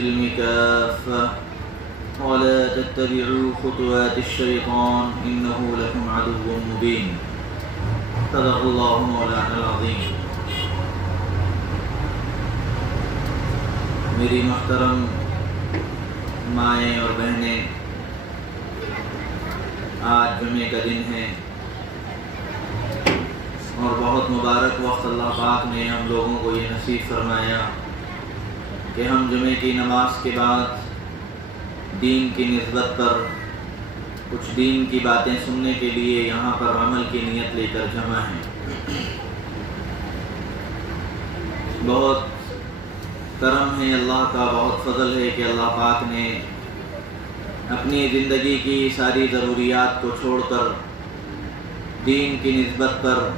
السلم كافة ولا تتبعوا خطوات الشيطان إنه لكم عدو مبين صدق الله مولانا العظيم. میری محترم مائیں اور بہنیں، آج جمعے کا دن ہے اور بہت مبارک وقت اللہ پاک نے ہم لوگوں کو یہ نصیب فرمایا کہ ہم جمعے کی نماز کے بعد دین کی نسبت پر کچھ دین کی باتیں سننے کے لیے یہاں پر عمل کی نیت لے کر جمع ہیں. بہت کرم ہے اللہ کا، بہت فضل ہے کہ اللہ پاک نے اپنی زندگی کی ساری ضروریات کو چھوڑ کر دین کی نسبت پر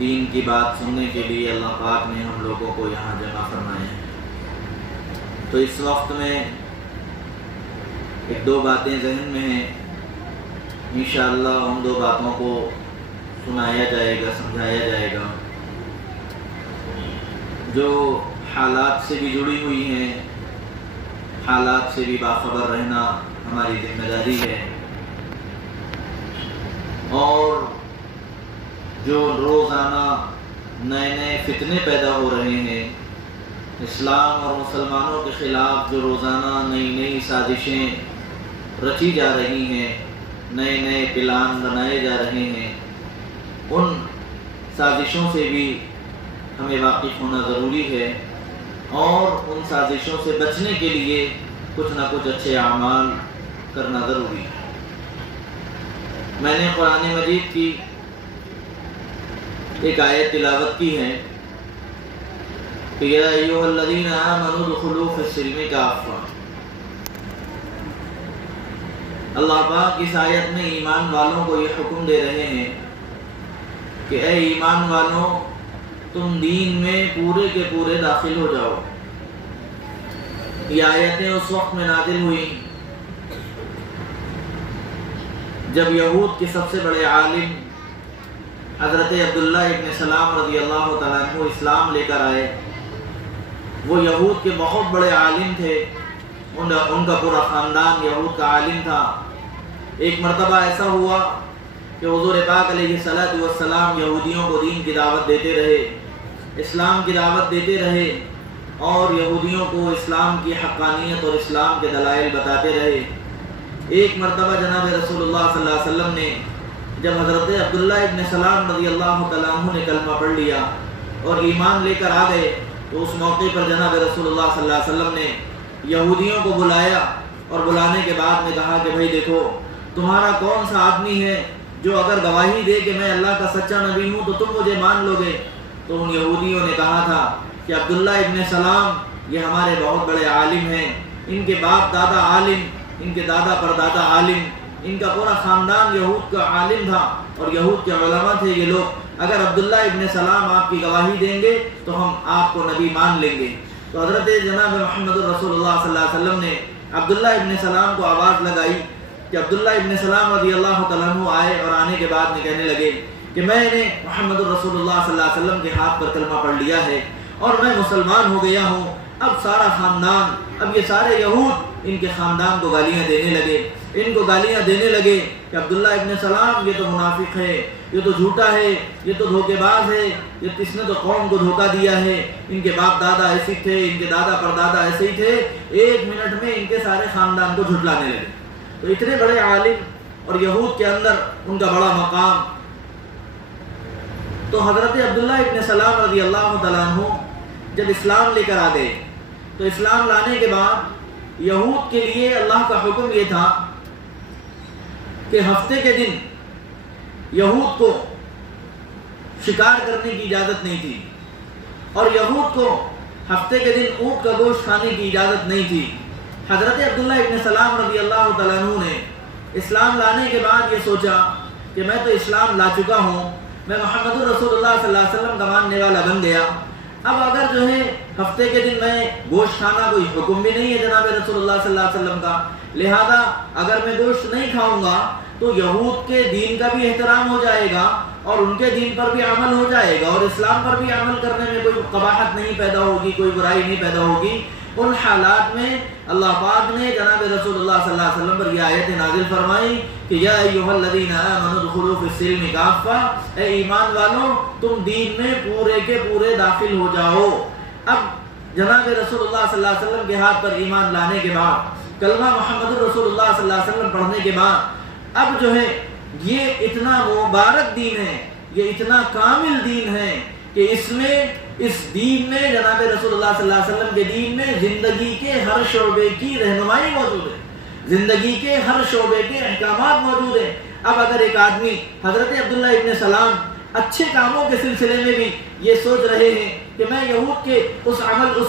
دین کی بات سننے کے لیے اللہ پاک نے ہم لوگوں کو یہاں جمع فرمائے ہیں. تو اس وقت میں ایک دو باتیں ذہن میں ہیں، انشاءاللہ ان دو باتوں کو سنایا جائے گا، سمجھایا جائے گا، جو حالات سے بھی جڑی ہوئی ہیں. حالات سے بھی باخبر رہنا ہماری ذمہ داری ہے، اور جو روزانہ نئے نئے فتنے پیدا ہو رہے ہیں، اسلام اور مسلمانوں کے خلاف جو روزانہ نئی نئی سازشیں رچی جا رہی ہیں، نئے نئے پلان بنائے جا رہے ہیں، ان سازشوں سے بھی ہمیں واقف ہونا ضروری ہے، اور ان سازشوں سے بچنے کے لیے کچھ نہ کچھ اچھے اعمال کرنا ضروری ہے. میں نے قرآن مجید کی ایک آیت تلاوت کی ہے کہ یا ایھا الذین آمنوا ادخلوا فی السلم کافۃ. اللہ پاک اس آیت میں ایمان والوں کو یہ حکم دے رہے ہیں کہ اے ایمان والوں، تم دین میں پورے کے پورے داخل ہو جاؤ. یہ آیتیں اس وقت میں نازل ہوئی جب یہود کے سب سے بڑے عالم حضرت عبداللہ ابن سلام رضی اللہ تعالیٰ عنہ اسلام لے کر آئے. وہ یہود کے بہت بڑے عالم تھے، ان کا پورا خاندان یہود کا عالم تھا. ایک مرتبہ ایسا ہوا کہ حضور پاک علیہ السلام یہودیوں کو دین کی دعوت دیتے رہے، اسلام کی دعوت دیتے رہے، اور یہودیوں کو اسلام کی حقانیت اور اسلام کے دلائل بتاتے رہے. ایک مرتبہ جناب رسول اللہ صلی اللہ علیہ وسلم نے جب حضرت عبداللہ ابن سلام رضی اللہ تعالیٰ عنہ نے کلمہ پڑھ لیا اور ایمان لے کر آ گئے، تو اس موقع پر جناب رسول اللہ صلی اللہ علیہ وسلم نے یہودیوں کو بلایا، اور بلانے کے بعد میں کہا کہ بھائی دیکھو، تمہارا کون سا آدمی ہے جو اگر گواہی دے کہ میں اللہ کا سچا نبی ہوں تو تم مجھے مان لو گے؟ تو ان یہودیوں نے کہا تھا کہ عبداللہ ابن سلام یہ ہمارے بہت بڑے عالم ہیں، ان کے باپ دادا عالم، ان کے دادا پردادا عالم، ان کا پورا خاندان یہود کا عالم تھا اور یہود کے علماء تھے یہ لوگ. اگر عبداللہ ابن سلام آپ کی گواہی دیں گے تو ہم آپ کو نبی مان لیں گے. تو حضرت جناب محمد رسول اللہ صلی اللہ علیہ وسلم نے عبداللہ ابن سلام کو آواز لگائی کہ عبداللہ ابن سلام رضی اللہ تعالیٰ عنہ آئے، اور آنے کے بعد میں کہنے لگے کہ میں نے محمد رسول اللہ صلی اللہ علیہ وسلم کے ہاتھ پر کلمہ پڑھ لیا ہے اور میں مسلمان ہو گیا ہوں. اب سارا خاندان، اب یہ سارے یہود ان کے خاندان کو گالیاں دینے لگے، ان کو گالیاں دینے لگے کہ عبداللہ ابن سلام یہ تو منافق ہے، یہ تو جھوٹا ہے، یہ تو دھوکے باز ہے، اس نے تو قوم کو دھوکہ دیا ہے، ان کے باپ دادا ایسے تھے، ان کے دادا پردادا ایسے ہی تھے. ایک منٹ میں ان کے سارے خاندان کو جھٹلانے لگے. تو اتنے بڑے عالم اور یہود کے اندر ان کا بڑا مقام. تو حضرت عبداللہ ابن سلام رضی اللہ تعالیٰ عنہ جب اسلام لے کر آ گئے، تو اسلام لانے کے بعد یہود کے لیے اللہ کا حکم یہ تھا کہ ہفتے کے دن یہود کو شکار کرنے کی اجازت نہیں تھی، اور یہود کو ہفتے کے دن اونٹ کا گوشت کھانے کی اجازت نہیں تھی. حضرت عبداللہ ابن سلام رضی اللہ تعالیٰ عنہ نے اسلام لانے کے بعد یہ سوچا کہ میں تو اسلام لا چکا ہوں، میں محمد رسول اللہ صلی اللہ علیہ وسلم کا ماننے والا بن گیا. اب اگر جو ہے ہفتے کے دن میں گوشت کھانا کوئی حکم بھی نہیں ہے جناب رسول اللہ صلی اللہ علیہ وسلم کا، لہذا اگر میں گوشت نہیں کھاؤں گا تو یہود کے دین کا بھی احترام ہو جائے گا اور ان کے دین پر بھی عمل ہو جائے گا اور اسلام پر بھی عمل کرنے میں کوئی قباحت نہیں پیدا ہوگی، کوئی برائی نہیں پیدا ہوگی، ان حالات میں اللہ پاک نے جناب رسول اللہ صلی اللہ علیہ وسلم پر یہ آیت نازل فرمائی کہ یا ایھا الذین آمنوا ادخلوا فی السلم کافہ، اے ایمان والوں تم دین میں پورے کے پورے داخل ہو جاؤ۔ اب جناب رسول اللہ صلی اللہ علیہ وسلم کے ہاتھ پر ایمان لانے کے بعد، کلمہ محمد رسول اللہ صلی اللہ علیہ وسلم پڑھنے کے بعد، اب جو ہے یہ اتنا مبارک دین ہے، یہ اتنا کامل دین ہے کہ اس دین میں جناب رسول اللہ صلی اللہ علیہ وسلم کے دین میں زندگی کے ہر شعبے کی رہنمائی موجود ہے، زندگی کے ہر شعبے کے احکامات موجود ہیں۔ اب اگر ایک آدمی حضرت عبداللہ ابن سلام اچھے کاموں کے سلسلے میں بھی یہ سوچ رہے ہیں کہ میں یہود کے اس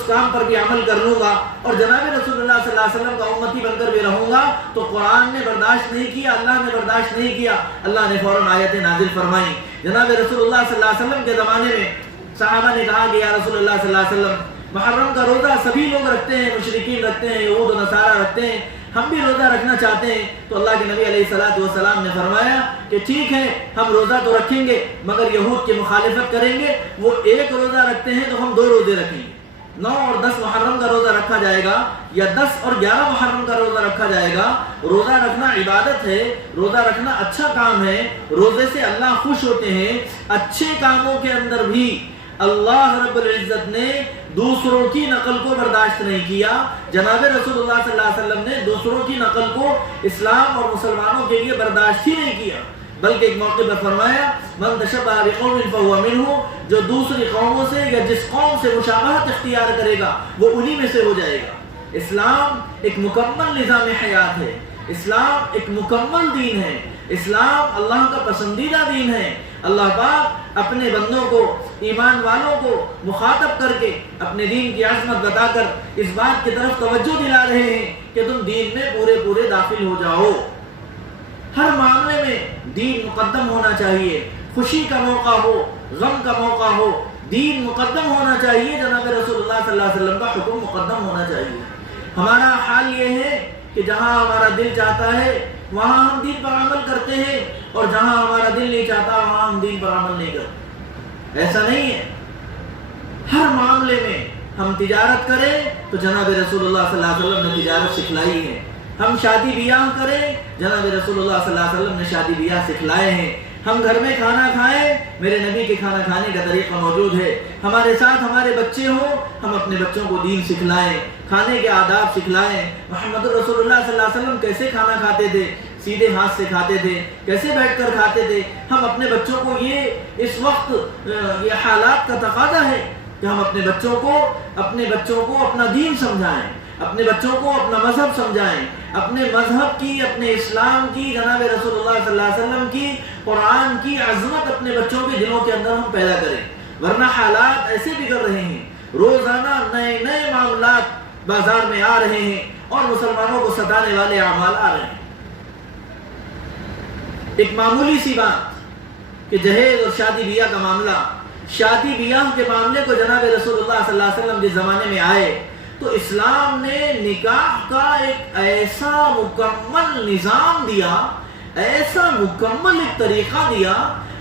کام پر بھی عمل کر لوں گا اور جناب رسول اللہ صلی اللہ علیہ وسلم کا امتی بن کر بھی رہوں گا، تو قرآن نے برداشت نہیں کیا، اللہ نے برداشت نہیں کیا، اللہ نے فوراً آیت نازل فرمائی۔ جناب رسول اللہ صلی اللہ علیہ وسلم کے زمانے میں صحابہ نے کہا کہ یا رسول اللہ صلی اللہ علیہ وسلم، محرم کا روزہ سبھی لوگ رکھتے ہیں، مشرکین رکھتے ہیں، یہود و نصارہ رکھتے ہیں، ہم بھی روزہ رکھنا چاہتے ہیں۔ تو اللہ کے نبی علیہ السلام نے فرمایا کہ ٹھیک ہے، ہم روزہ تو رکھیں گے مگر یہود کی مخالفت کریں گے، وہ ایک روزہ رکھتے ہیں تو ہم 2 روزے رکھیں گے۔ 9 اور 10 محرم کا روزہ رکھا جائے گا یا 10 اور 11 محرم کا روزہ رکھا جائے گا۔ روزہ رکھنا عبادت ہے، روزہ رکھنا اچھا کام ہے، روزے سے اللہ خوش ہوتے ہیں۔ اچھے کاموں کے اندر بھی اللہ رب العزت نے دوسروں کی نقل کو برداشت نہیں کیا۔ جناب رسول اللہ صلی اللہ علیہ وسلم نے دوسروں کی نقل کو اسلام اور مسلمانوں کے لیے برداشت ہی نہیں کیا، بلکہ ایک موقع پر فرمایا من تشبہ بقوم فہو منہ، جو دوسری قوموں سے یا جس قوم سے مشابہت اختیار کرے گا وہ انہی میں سے ہو جائے گا۔ اسلام ایک مکمل نظام حیات ہے، اسلام ایک مکمل دین ہے، اسلام اللہ کا پسندیدہ دین ہے۔ اللہ پاک اپنے بندوں کو، ایمان والوں کو مخاطب کر کے اپنے دین کی عظمت بتا کر اس بات کی طرف توجہ دلا رہے ہیں کہ تم دین میں پورے داخل ہو جاؤ۔ ہر معاملے میں دین مقدم ہونا چاہیے، خوشی کا موقع ہو، غم کا موقع ہو، دین مقدم ہونا چاہیے، جناب رسول اللہ صلی اللہ علیہ وسلم کا حکم مقدم ہونا چاہیے۔ ہمارا حال یہ ہے کہ جہاں ہمارا دل چاہتا ہے وہاں ہم دین پر عمل کرتے ہیں اور جہاں ہمارا دل نہیں چاہتا وہاں ہم دین پر عمل نہیں کرتے۔ ایسا نہیں ہے، ہر معاملے میں ہم تجارت کریں تو جناب رسول اللہ صلی اللہ علیہ وسلم نے تجارت سکھلائی ہے، ہم شادی بیاہ کریں جناب رسول اللہ صلی اللہ علیہ وسلم نے شادی بیاہ سکھلائے ہیں، ہم گھر میں کھانا کھائیں میرے نبی کے کھانا کھانے کا طریقہ موجود ہے، ہمارے ساتھ ہمارے بچے ہوں ہم اپنے بچوں کو دین سکھلائیں، کھانے کے آداب سکھلائیں۔ محمد رسول اللہ صلی اللہ علیہ وسلم کیسے کھانا کھاتے تھے، سیدھے ہاتھ سے کھاتے تھے، کیسے بیٹھ کر کھاتے تھے۔ ہم اپنے بچوں کو یہ اس وقت یہ حالات کا تقاضا ہے کہ ہم اپنے بچوں کو اپنا دین سمجھائیں، اپنے بچوں کو اپنا مذہب سمجھائیں، اپنے مذہب کی، اپنے اسلام کی، جناب رسول اللہ صلی اللہ علیہ وسلم کی، قرآن کی عظمت اپنے بچوں کے دلوں کے اندر ہم پیدا کریں، ورنہ حالات ایسے بگڑ رہے ہیں، روزانہ نئے نئے معاملات بازار میں آ رہے ہیں اور مسلمانوں کو ستانے والے اعمال آ رہے ہیں۔ ایک معمولی سی بات کہ جہیز اور شادی بیاہ کا معاملہ، شادی بیاہ کے معاملے کو جناب رسول اللہ صلی اللہ علیہ وسلم جس زمانے میں آئے تو اسلام نے نکاح کا ایک ایسا مکمل نظام دیا، ایسا مکمل ایک طریقہ دیا،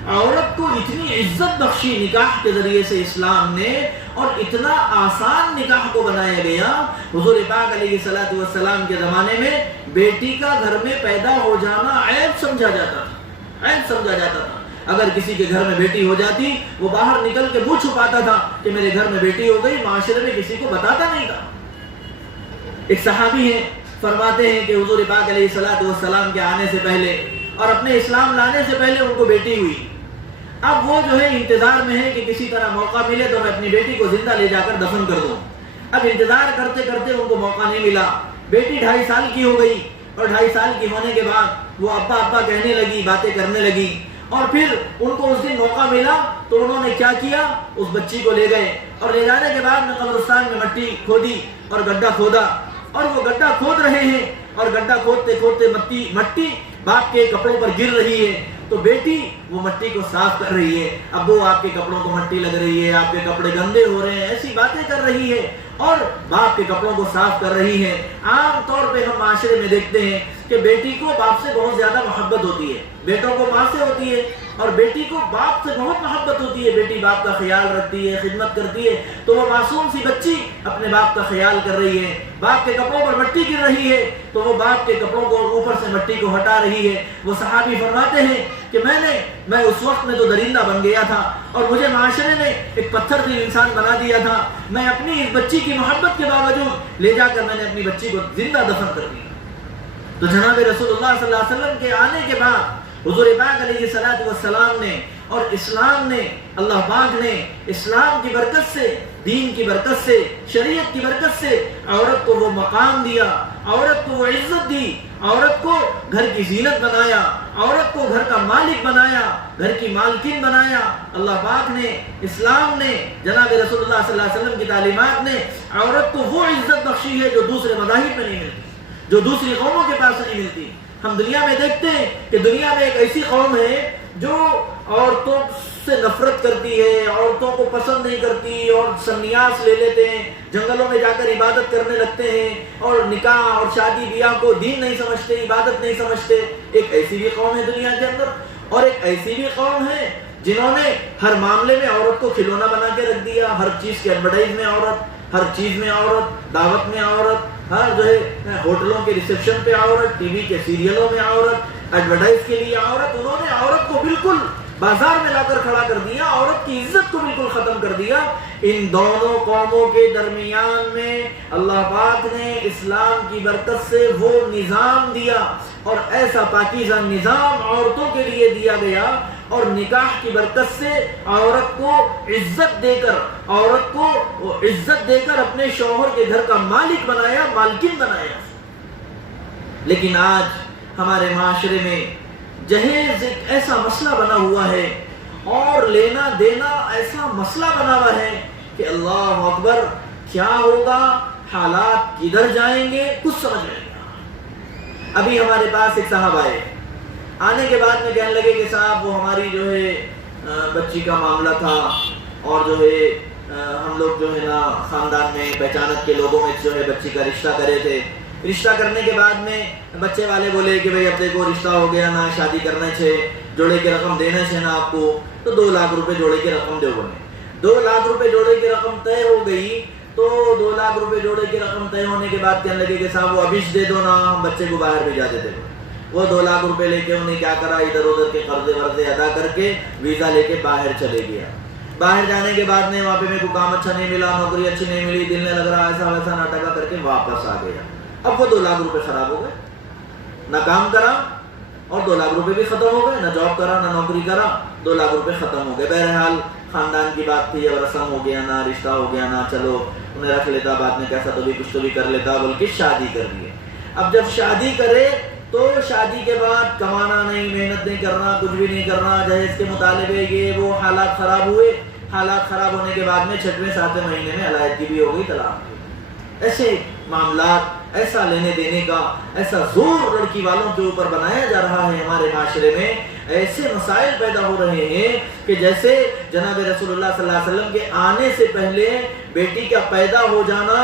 عورت کو اتنی عزت بخشی نکاح کے ذریعے سے اسلام نے، اور اتنا آسان نکاح کو بنایا گیا۔ حضور پاک علیہ السلام کے زمانے میں بیٹی کا گھر میں پیدا ہو جانا عیب سمجھا جاتا تھا، عیب سمجھا جاتا تھا۔ اگر کسی کے گھر میں بیٹی ہو جاتی وہ باہر نکل کے منہ چھپاتا تھا کہ میرے گھر میں بیٹی ہو گئی، معاشرے میں کسی کو بتاتا نہیں تھا۔ ایک صحابی ہیں فرماتے ہیں کہ حضور پاک علیہ السلام کے آنے سے پہلے اور اپنے اسلام لانے سے پہلے ان کو بیٹی ہوئی، اب وہ جو ہے انتظار میں ہے کہ کسی طرح موقع ملے تو میں اپنی بیٹی کو زندہ لے جا کر دفن کر دوں۔ اب انتظار کرتے کرتے ان کو موقع نہیں ملا، بیٹی 2.5 سال کی ہو گئی اور 2.5 سال کی ہونے کے بعد وہ ابا ابا کہنے لگی، باتیں کرنے لگی، اور پھر ان کو اس دن موقع ملا تو انہوں نے کیا کیا، اس بچی کو لے گئے اور لے جانے کے بعد قبرستان میں مٹی کھودی اور گڈھا کھودا، اور وہ گڈھا کھود رہے ہیں اور گڈھا کھودتے کھودتے مٹی باپ کے کپڑوں پر گر رہی ہے، تو بیٹی وہ مٹی کو صاف کر رہی ہے، ابو آپ کے کپڑوں کو مٹی لگ رہی ہے، آپ کے کپڑے گندے ہو رہے ہیں، ایسی باتیں کر رہی ہے، اور باپ کے کپڑوں کو صاف کر رہی ہے۔ عام طور پہ ہم معاشرے میں دیکھتے ہیں کہ بیٹی کو باپ سے بہت زیادہ محبت ہوتی ہے، بیٹوں کو ماں سے ہوتی ہے، اور بیٹی کو باپ سے بہت محبت ہوتی ہے۔ بیٹی باپ کا خیال رکھتی ہے، خدمت کرتی ہے، تو وہ معصوم سی بچی اپنے باپ کا خیال کر رہی ہے۔ باپ کے کپڑوں پر مٹی گر رہی ہے تو وہ باپ کے کپڑوں کو اوپر سے مٹی کو ہٹا رہی ہے۔ وہ صحابی فرماتے ہیں کہ میں اس وقت میں تو درندہ بن گیا تھا، اور مجھے معاشرے نے ایک پتھر دل انسان بنا دیا تھا۔ میں اپنی اس بچی کی محبت کے باوجود لے جا کر میں نے اپنی بچی کو زندہ دفن کر دیا۔ تو جناب رسول اللہ صلی اللہ علیہ وسلم کے آنے کے بعد حضور پاک علیہ الصلوۃ والسلام نے اور اسلام نے، اللہ پاک نے اسلام کی برکت سے، دین کی برکت سے، شریعت کی برکت سے عورت کو وہ مقام دیا، عورت کو وہ عزت دی، عورت کو گھر کی زینت بنایا، عورت کو گھر کا مالک بنایا، گھر کی مالکن بنایا۔ اللہ پاک نے، اسلام نے، جناب رسول اللہ صلی اللہ علیہ وسلم کی تعلیمات نے عورت کو وہ عزت بخشی ہے جو دوسرے مذاہب میں نہیں ملتی، جو دوسری قوموں کے پاس نہیں ملتی۔ ہم دنیا میں دیکھتے ہیں کہ دنیا میں ایک ایسی قوم ہے جو عورتوں سے نفرت کرتی ہے، عورتوں کو پسند نہیں کرتی، اور سنیاس لے لیتے ہیں، جنگلوں میں جا کر عبادت کرنے لگتے ہیں، اور نکاح اور شادی بیاہ کو دین نہیں سمجھتے، عبادت نہیں سمجھتے۔ ایک ایسی بھی قوم ہے دنیا کے اندر، اور ایک ایسی بھی قوم ہے جنہوں نے ہر معاملے میں عورت کو کھلونا بنا کے رکھ دیا، ہر چیز کے ایڈورٹائز میں عورت، ہر چیز میں عورت، دعوت میں عورت، ہر ہوٹلوں کے ریسیپشن پہ عورت، ٹی وی کے سیریلوں میں عورت، ایڈورٹائز کے لیے عورت۔ انہوں نے عورت کو بالکل بازار میں لا کر کھڑا کر دیا، عورت کی عزت کو بالکل ختم کر دیا۔ ان دونوں قوموں کے درمیان میں اللہ پاک نے اسلام کی برکت سے وہ نظام دیا، اور ایسا پاکیزہ نظام عورتوں کے لیے دیا گیا، اور نکاح کی برکت سے عورت کو عزت دے کر، عورت کو عزت دے کر اپنے شوہر کے گھر کا مالک بنایا، مالکن بنایا۔ لیکن آج ہمارے معاشرے میں جہیز ایک ایسا مسئلہ بنا ہوا ہے، اور لینا دینا ایسا مسئلہ بنا ہوا ہے کہ اللہ اکبر، کیا ہوگا، حالات کدھر جائیں گے، کچھ سمجھ نہیں آ۔ ابھی ہمارے پاس ایک صاحب آئے، آنے کے بعد میں کہنے لگے کہ صاحب وہ ہماری جو ہے بچی کا معاملہ تھا، اور جو ہے ہم لوگ جو ہے نا خاندان میں پہچانت کے لوگوں میں جو ہے بچی کا رشتہ کرے تھے۔ رشتہ کرنے کے بعد میں بچے والے بولے کہ بھئی اب دیکھو رشتہ ہو گیا نا، شادی کرنا چھے، جوڑے کی رقم دینا چھے نا آپ کو، تو 2 لاکھ روپے جوڑے کی رقم دے بولے۔ 2 لاکھ روپے جوڑے کی رقم طے ہو گئی، تو 2 لاکھ روپے جوڑے کی رقم طے ہونے کے بعد کہنے لگے کہ صاحب وہ ابھیش دے دو نا، ہم بچے کو باہر بھیجا دیتے۔ وہ 2 لاکھ روپے لے کے انہیں کیا کرا، ادھر ادھر کے قرضے ورضے ادا کر کے ویزا لے کے باہر چلے گیا۔ باہر جانے کے بعد میں وہاں پہ میرے کو کام اچھا نہیں ملا، نوکری اچھی نہیں ملی، دل نہیں لگ رہا، ایسا ویسا ناٹکا کر کے واپس آ گیا۔ اب وہ 2 لاکھ روپے خراب ہو گئے، نہ کام کرا اور 2 لاکھ روپے بھی ختم ہو گئے، نہ جاب کرا نہ نوکری کرا، 2 لاکھ روپے ختم ہو گئے۔ بہرحال خاندان کی بات تھی، اب رسم ہو گیا نا، رشتہ ہو گیا نا، چلو انہیں رکھ لیتا، بعد میں کیسا تو بھی کچھ تو بھی کر لیتا، بلکہ شادی کر دی۔ اب جب شادی کرے تو شادی کے بعد کمانا نہیں، محنت نہیں کرنا، کچھ بھی نہیں کرنا، جہیز کے مطالبے یہ وہ، حالات خراب ہوئے۔ حالات خراب ہونے کے بعد میں 6ویں 7ویں مہینے میں علیحدگی بھی ہو گئی، طلاق بھی ہو گئی۔ ایسے معاملات، ایسا لینے دینے کا ایسا زور لڑکی والوں کے اوپر بنایا جا رہا ہے ہمارے معاشرے میں، ایسے مسائل پیدا ہو رہے ہیں کہ جیسے جناب رسول اللہ صلی اللہ علیہ وسلم کے آنے سے پہلے بیٹی کا پیدا ہو جانا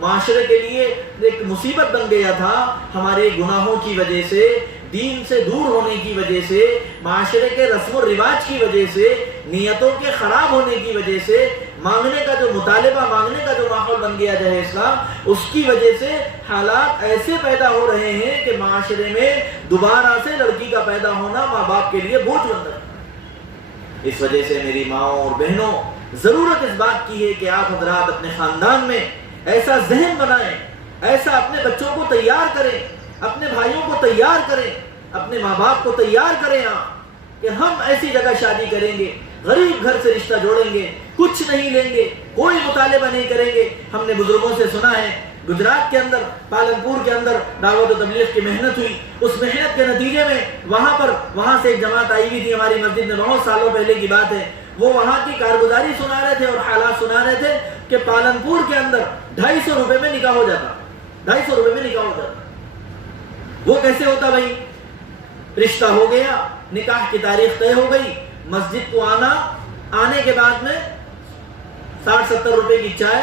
معاشرے کے لیے ایک مصیبت بن گیا تھا۔ ہمارے گناہوں کی وجہ سے، دین سے دور ہونے کی وجہ سے، معاشرے کے رسم و رواج کی وجہ سے، نیتوں کے خراب ہونے کی وجہ سے، مانگنے کا جو مطالبہ، مانگنے کا جو ماحول بن گیا جہے اسلام، اس کی وجہ سے حالات ایسے پیدا ہو رہے ہیں کہ معاشرے میں دوبارہ سے لڑکی کا پیدا ہونا ماں باپ کے لیے بوجھ بن رہا ہے۔ اس وجہ سے میری ماؤں اور بہنوں، ضرورت اس بات کی ہے کہ آپ حضرات اپنے خاندان میں ایسا ذہن بنائیں، ایسا اپنے بچوں کو تیار کریں، اپنے بھائیوں کو تیار کریں، اپنے ماں باپ کو تیار کریں کہ ہم ایسی جگہ شادی کریں گے، غریب گھر سے رشتہ جوڑیں گے، کچھ نہیں لیں گے، کوئی مطالبہ نہیں کریں گے۔ ہم نے بزرگوں سے سنا ہے، گجرات کے اندر، پالنپور کے اندر دعوت و تبلیغ کی محنت ہوئی، اس محنت کے نتیجے میں وہاں سے ایک جماعت آئی ہوئی تھی ہماری مسجد میں، بہت سالوں پہلے کی بات ہے۔ وہ وہاں کی کارگزاری سنا رہے تھے اور حالات سنا رہے تھے کہ پالنپور کے اندر 250 روپے میں نکاح ہو جاتا، 250 روپے میں نکاح ہو جاتا۔ وہ کیسے ہوتا بھائی؟ رشتہ ہو گیا، نکاح کی تاریخ طے ہو گئی، مسجد کو آنے کے بعد میں 60-70 روپے کی چائے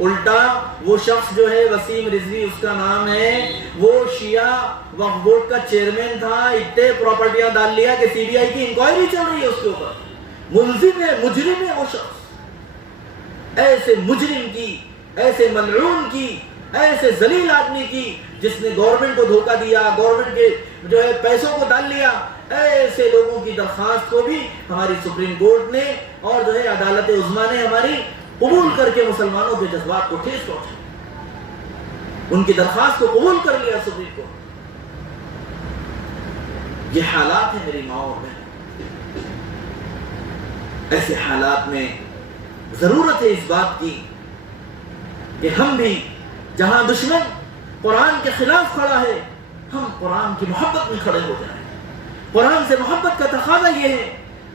الٹا وہ شخص جو ہے وسیم رضوی اس کا نام ہے، وہ شیعہ وقف بورڈ کا چیئرمین تھا، اتنے پراپرٹیاں ڈال لیا کہ سی بی آئی کی انکوائری چل رہی ہے اس کے اوپر، ملزم ہے، مجرم ہے وہ شخص۔ ایسے مجرم کی، ایسے ملعون کی، ایسے ذلیل آدمی کی جس نے گورنمنٹ کو دھوکہ دیا، گورنمنٹ کے جو ہے پیسوں کو ڈال لیا، ایسے لوگوں کی درخواست کو بھی ہماری سپریم کورٹ نے اور جو ہے عدالت عظمیٰ نے ہماری قبول کر کے مسلمانوں کے جذبات کو ٹھیس پہنچائی، ان کی درخواست کو قبول کر لیا سپریم کورٹ۔ یہ حالات ہیں میری ماں اور بہن۔ ایسے حالات میں ضرورت ہے اس بات کی کہ ہم بھی جہاں دشمن قرآن کے خلاف کھڑا ہے، ہم قرآن کی محبت میں کھڑے ہو جائیں۔ قرآن سے محبت کا تقاضا یہ ہے،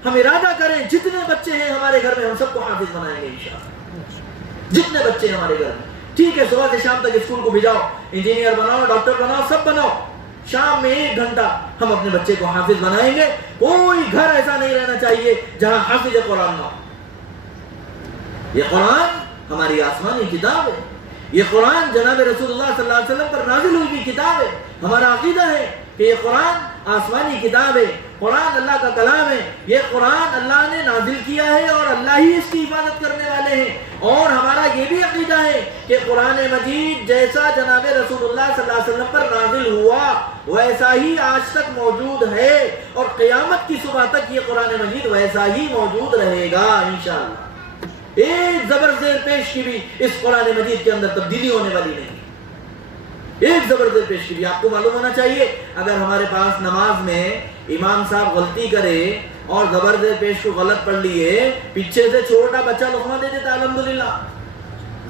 ہم ارادہ کریں جتنے بچے ہیں ہمارے گھر میں ہم سب کو حافظ بنائیں گے انشاءاللہ۔ جتنے بچے ہیں ہمارے گھر میں، ٹھیک ہے، صبح سے شام تک اسکول کو بھیجاؤ، انجینئر بناؤ، ڈاکٹر بناؤ، سب بناؤ، شام میں 1 گھنٹہ ہم اپنے بچے کو حافظ بنائیں گے۔ کوئی گھر ایسا نہیں رہنا چاہیے جہاں حافظ قرآن نہ ہو۔ یہ قرآن ہماری آسمانی کتاب ہے، یہ قرآن جناب رسول اللہ صلی اللہ علیہ وسلم پر نازل ہوئی کتاب ہے۔ ہمارا عقیدہ ہے کہ یہ قرآن آسمانی کتاب ہے، قرآن اللہ کا کلام ہے، یہ قرآن اللہ نے نازل کیا ہے اور اللہ ہی اس کی حفاظت کرنے والے ہیں۔ اور ہمارا یہ بھی عقیدہ ہے کہ قرآن مجید جیسا جناب رسول اللہ صلی اللہ علیہ وسلم پر نازل ہوا ویسا ہی آج تک موجود ہے، اور قیامت کی صبح تک یہ قرآن مجید ویسا ہی موجود رہے گا انشاءاللہ۔ ایک زبر زیر پیش کی بھی اس قرآن مجید کے اندر تبدیلی ہونے والی نہیں، ایک زبر زیر پیش کی بھی۔ آپ کو معلوم ہونا چاہیے اگر ہمارے پاس نماز میں امام صاحب غلطی کرے اور زبر زیر پیش کو غلط پڑھ لیے، پیچھے سے چھوٹا بچہ لقمہ دے دیتا الحمدللہ،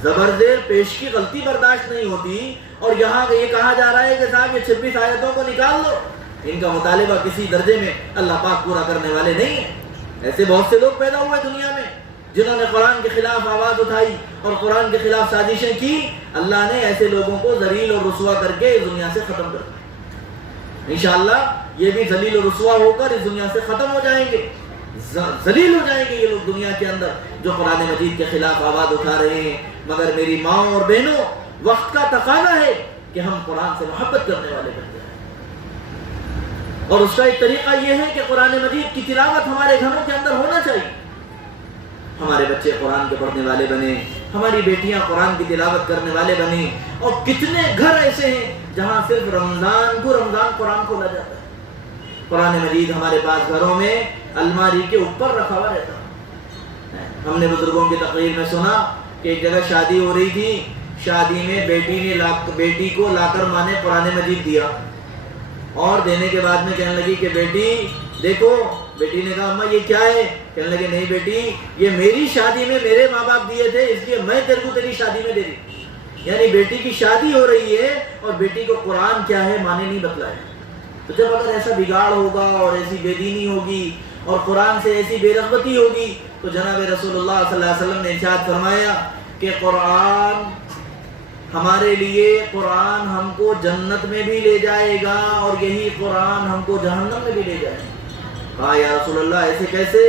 زبر زیر پیش کی غلطی برداشت نہیں ہوتی، اور یہاں یہ کہا جا رہا ہے کہ صاحب یہ 26 آیتوں کو نکال دو۔ ان کا مطالبہ کسی درجے میں اللہ پاک پورا کرنے والے نہیں ہیں۔ ایسے بہت سے لوگ پیدا ہوئے دنیا میں جنہوں نے قرآن کے خلاف آواز اٹھائی اور قرآن کے خلاف سازشیں کی، اللہ نے ایسے لوگوں کو ذلیل اور رسوا کر کے اس دنیا سے ختم کر دیا۔ انشاءاللہ یہ بھی ذلیل اور رسوا ہو کر اس دنیا سے ختم ہو جائیں گے، ذلیل ہو جائیں گے یہ لوگ دنیا کے اندر جو قرآن مجید کے خلاف آواز اٹھا رہے ہیں۔ مگر میری ماں اور بہنوں، وقت کا تقاضا ہے کہ ہم قرآن سے محبت کرنے والے بن جائیں، اور اس کا ایک طریقہ یہ ہے کہ قرآن مجید کی تلاوت ہمارے گھروں کے اندر ہونا چاہیے، ہمارے بچے قرآن کے پڑھنے والے بنے، ہماری بیٹیاں قرآن کی تلاوت کرنے والے بنے۔ اور کتنے گھر ایسے ہیں جہاں صرف رمضان قرآن کھولا جاتا ہے، قرآن مجید ہمارے پاس گھروں میں الماری کے اوپر رکھا ہوا رہتا ہے۔ ہم نے بزرگوں کی تقریر میں سنا کہ ایک جگہ شادی ہو رہی تھی، شادی میں بیٹی کو لا کر ماں نے قرآن مجید دیا، اور دینے کے بعد میں کہنے لگی کہ بیٹی دیکھو، بیٹی نے کہا اماں یہ کیا ہے؟ کہنے لگے نہیں بیٹی، یہ میری شادی میں میرے ماں باپ دیے تھے، اس لیے میں تیرے کو تیری شادی میں دے دی۔ یعنی بیٹی کی شادی ہو رہی ہے اور بیٹی کو قرآن کیا ہے ماں نے نہیں بتلایا۔ تو جب اگر ایسا بگاڑ ہوگا اور ایسی بے دینی ہوگی اور قرآن سے ایسی بے رغبتی ہوگی، تو جناب رسول اللہ صلی اللہ علیہ وسلم نے ارشاد فرمایا کہ قرآن ہمارے لیے، قرآن ہم کو جنت میں بھی لے جائے گا اور یہی قرآن ہم کو جہنم میں بھی لے جائے گا۔ کہا یا رسول اللہ ایسے کیسے؟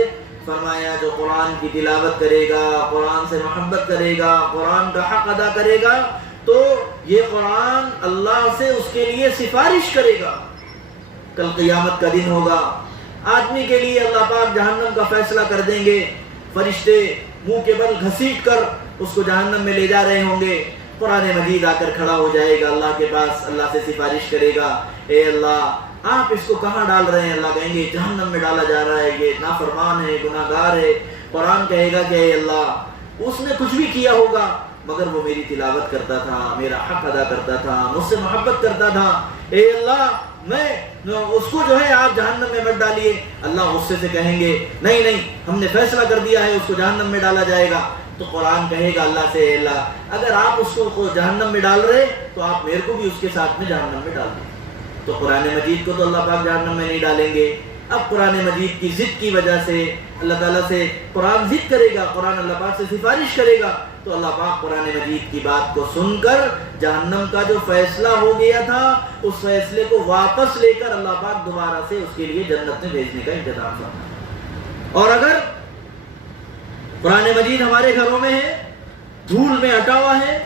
فرمایا جو قرآن کی تلاوت کرے گا، قرآن سے محبت کرے گا، قرآن کا حق ادا کرے گا، تو یہ قرآن اللہ سے اس کے لیے سفارش کرے گا۔ کل قیامت کا دن ہوگا، آدمی کے لیے اللہ پاک جہنم کا فیصلہ کر دیں گے، فرشتے منہ کے بل گھسیٹ کر اس کو جہنم میں لے جا رہے ہوں گے، قرآن مجید آ کر کھڑا ہو جائے گا اللہ کے پاس، اللہ سے سفارش کرے گا، اے اللہ آپ اس کو کہاں ڈال رہے ہیں؟ اللہ کہیں گے جہنم میں ڈالا جا رہا ہے، یہ نافرمان ہے، گناہ گار ہے۔ قرآن کہے گا کہ اے اللہ اس نے کچھ بھی کیا ہوگا مگر وہ میری تلاوت کرتا تھا، میرا حق ادا کرتا تھا، مجھ سے محبت کرتا تھا، اے اللہ میں اس کو جو ہے آپ جہنم میں مت ڈالیے۔ اللہ غصے سے کہیں گے نہیں نہیں، ہم نے فیصلہ کر دیا ہے، اس کو جہنم میں ڈالا جائے گا۔ تو قرآن کہے گا اللہ سے، اے اللہ اگر آپ اس کو جہنم میں ڈال رہے تو آپ میرے کو بھی اس کے ساتھ میں جہنم میں ڈال دیں۔ تو قرآن مجید کو تو اللہ پاک جہنم میں نہیں ڈالیں گے۔ اب قرآن مجید کی ضد کی وجہ سے اللہ تعالیٰ سے قرآن ضد کرے گا، قرآن اللہ پاک سے سفارش کرے گا، تو اللہ پاک قرآن مجید کی بات کو سن کر جہنم کا جو فیصلہ ہو گیا تھا اس فیصلے کو واپس لے کر اللہ پاک دوبارہ سے اس کے لیے جنت میں بھیجنے کا انتظام کرتا۔ اور اگر قرآن مجید ہمارے گھروں میں ہے، دھول میں ہٹا ہوا ہے،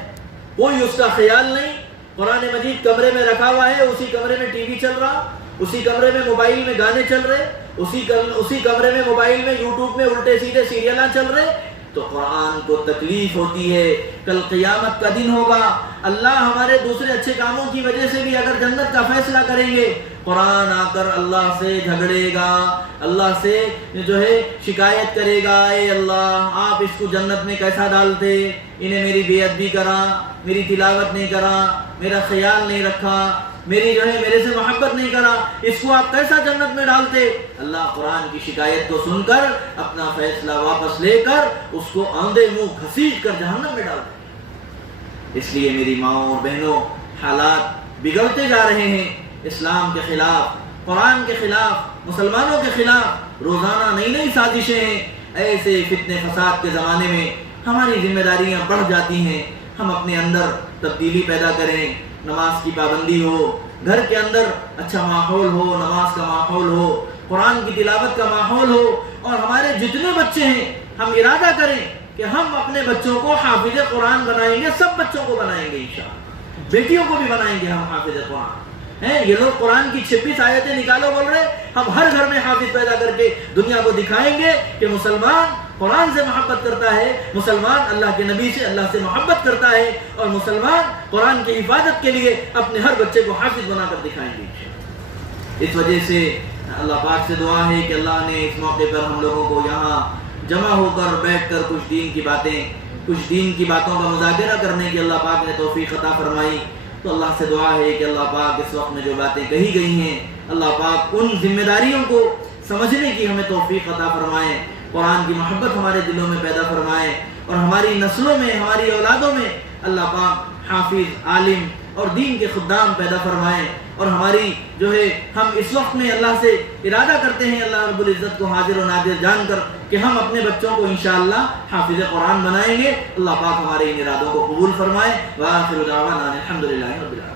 کوئی اس کا خیال نہیں. قرآن مجید کمرے میں رکھا ہوا ہے، اسی کمرے میں ٹی وی چل رہا، اسی کمرے میں موبائل میں گانے چل رہے، اسی کمرے میں موبائل میں یوٹیوب میں الٹے سیدھے سیریلاں چل رہے. تو قرآن کو تکلیف ہوتی ہے. کل قیامت کا دن ہوگا، اللہ ہمارے دوسرے اچھے کاموں کی وجہ سے بھی اگر جنت کا فیصلہ کریں گے، قرآن آ کر اللہ سے جھگڑے گا، اللہ سے جو ہے شکایت کرے گا، اے اللہ آپ اس کو جنت میں کیسا ڈالتے، انہیں میری بے ادبی کرا، میری تلاوت نہیں کرا، میرا خیال نہیں رکھا، میری جو ہے میرے سے محبت نہیں کرا، اس کو آپ کیسا جنت میں ڈالتے. اللہ قرآن کی شکایت کو سن کر اپنا فیصلہ واپس لے کر اس کو آندھے منہ گھسیٹ کر جہنم میں ڈال دے. اس لیے میری ماؤں اور بہنوں، حالات بگڑتے جا رہے ہیں. اسلام کے خلاف، قرآن کے خلاف، مسلمانوں کے خلاف روزانہ نئی نئی سازشیں ہیں. ایسے فتنے فساد کے زمانے میں ہماری ذمہ داریاں بڑھ جاتی ہیں. ہم اپنے اندر تبدیلی پیدا کریں، نماز کی پابندی ہو، گھر کے اندر اچھا ماحول ہو، نماز کا ماحول ہو، قرآن کی تلاوت کا ماحول ہو، اور ہمارے جتنے بچے ہیں ہم ارادہ کریں کہ ہم اپنے بچوں کو حافظ قرآن بنائیں گے. سب بچوں کو بنائیں گے انشاءاللہ، بیٹیوں کو بھی بنائیں گے ہم حافظ قرآن. یہ لوگ قرآن کی 26 آیتیں نکالو بول رہے، ہم ہر گھر میں حافظ پیدا کر کے دنیا کو دکھائیں گے کہ مسلمان قرآن سے محبت کرتا ہے، مسلمان اللہ کے نبی سے، اللہ سے محبت کرتا ہے، اور مسلمان قرآن کی حفاظت کے لیے اپنے ہر بچے کو حافظ بنا کر دکھائیں گے. اس وجہ سے اللہ پاک سے دعا ہے کہ اللہ نے اس موقع پر ہم لوگوں کو یہاں جمع ہو کر بیٹھ کر کچھ دین کی باتوں کا مذاکرہ کرنے کی اللہ پاک نے توفیق عطا فرمائی. تو اللہ سے دعا ہے کہ اللہ پاک اس وقت میں جو باتیں کہی گئی ہیں، اللہ پاک ان ذمہ داریوں کو سمجھنے کی ہمیں توفیق عطا فرمائے، قرآن کی محبت ہمارے دلوں میں پیدا فرمائے، اور ہماری نسلوں میں، ہماری اولادوں میں اللہ پاک حافظ، عالم اور دین کے خدام پیدا فرمائے. اور ہماری جو ہے ہم اس وقت میں اللہ سے ارادہ کرتے ہیں، اللہ رب العزت کو حاضر و ناظر جان کر، کہ ہم اپنے بچوں کو انشاءاللہ حافظ قرآن بنائیں گے. اللہ پاک ہمارے ان ارادوں کو قبول فرمائے. وآخر دعوانا الحمدللہ رب العالمین.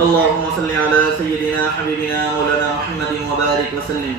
اللهم صل على سيدنا حبيبنا مولانا محمد وبارك وسلم.